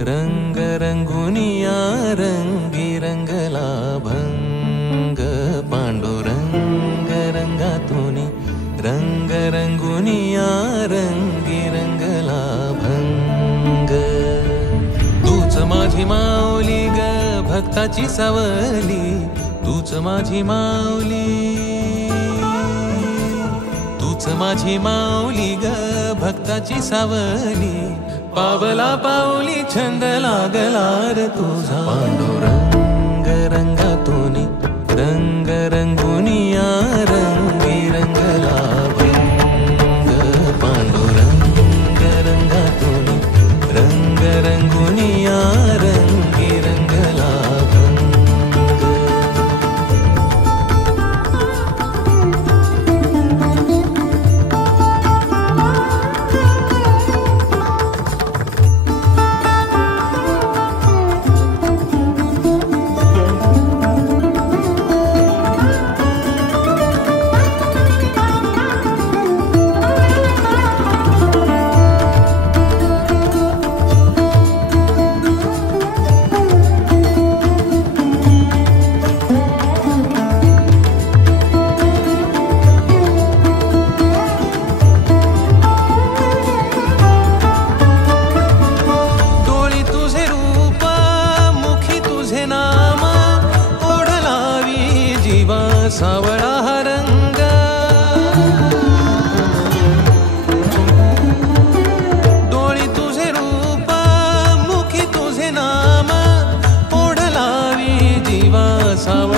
रंग रंगुनिया रंगी रंगला भंग पांडुरंग रंगातुनी रंग रंगुनिया रंगी रंगला भंग तूच माझी माऊली ग भक्ताची सावली तूच माझी माऊली तूच माझी माऊली ग भक्ताची सावली पावला पाऊली छंद लागला रे तुझा पांडुरंग रंगातुनी रंग रंगुनिया रंगी रंगला भंग पांडुरंग रंगातुनी रंग रंगुनिया रंगी रंगला सावळा हा रंग डोळी तुझे रूप मुखी तुझे नाम ओढ लावी जीवा सावळा